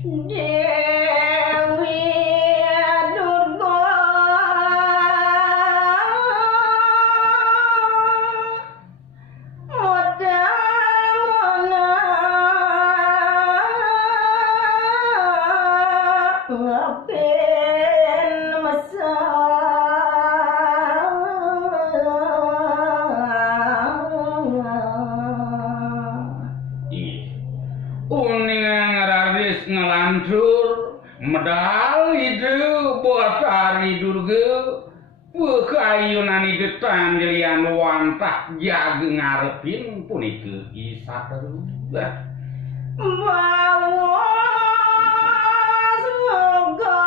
Dewi Durga modamona ngapen masa ngelancur medal itu Batari Durga pekayunan itu tanggelian wantah jaga ngarepin punika kisah terus bawa semoga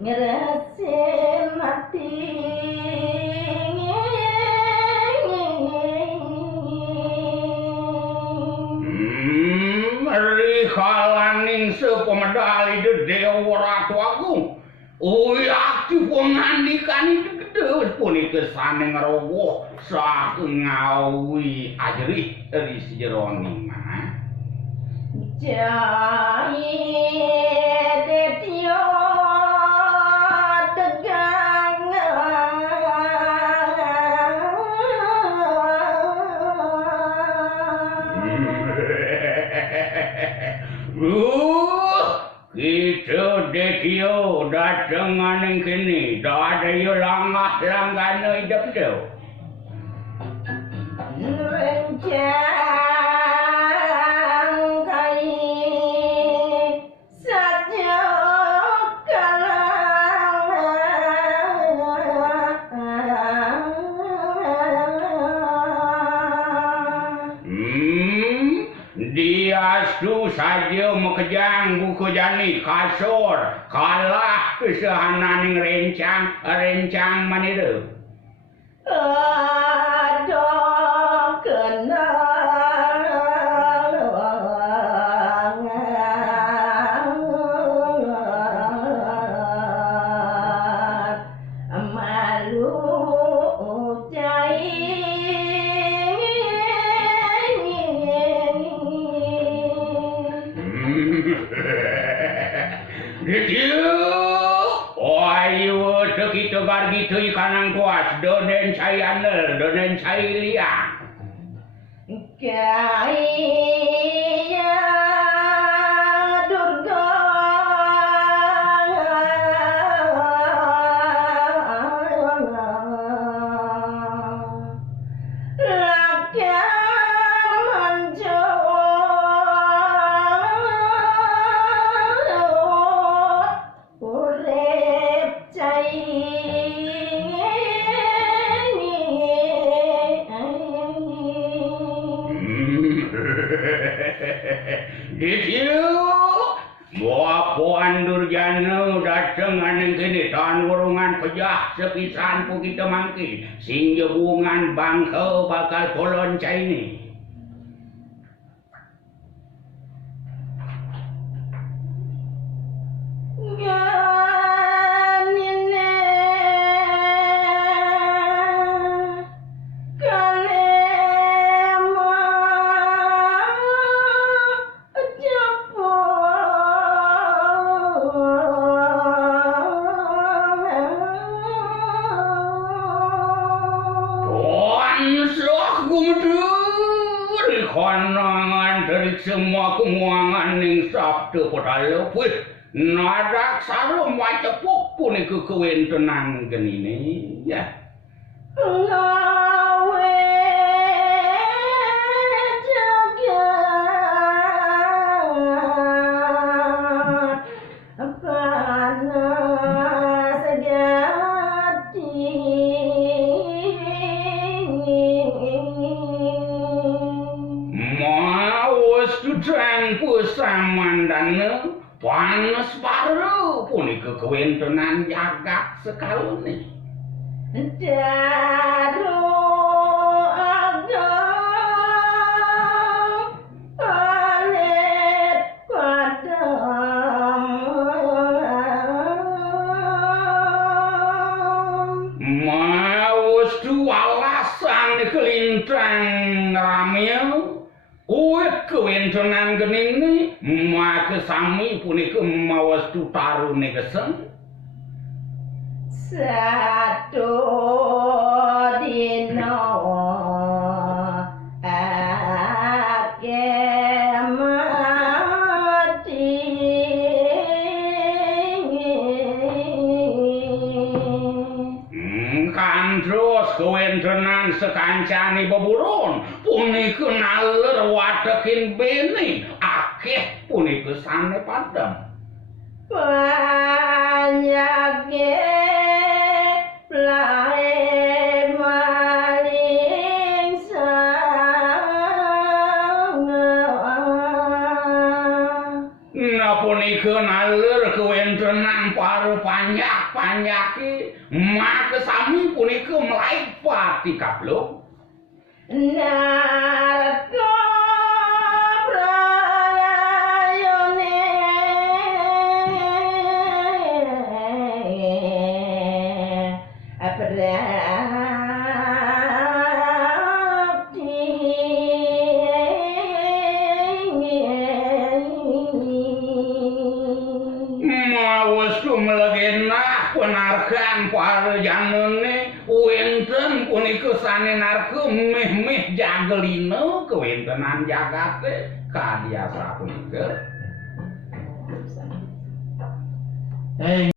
ngerasin hati Rikalaning sepemedali de Dewa Ratu Agung Uyaki pengandikan itu gede punika sane ngerogoh saking ngawi ajrih dari sejeroning mana Jai Detyo tegang Kita dekio dateng aneng kini dah ada yo langah langgana hidup tu rencang kai saja Diastu saja mekejang buku jani kasur kalah kesehananing rencang maniru ada kenangan malu kita bargi tu kanang kuas donen cai anel donen cai liang Kaya Durga lakyan manjo urip cai Disiu bawa Puan Durjana dateng aneng kini tahun warungan pejah sepisan pu kita mangki sing jebungan bangka bakal kolon caini semua keuangan ning sabtu pada lepus nadak sarum waca pupun iku kewentenan genine ya lawe jagat panas sejati Tujuan pusamandana panas baru punika kewentenan jagat sekalune. Daru agam palet padam maus tual alasan kelintang ramil kuit kewencenan gening maka sami punika mawas tutarune geseng satu dino kewencenan sekancani beburon punika naler watekin bene akeh punika sane padam banyaknya lae maling sang punika naler kewencenan paru panyak-panyaki maka sami punika mlaipat tikabluk narko prayone penarkan para janene wenten punika sane narka meh-meh jagelina kewentenan jagate kadiasa punika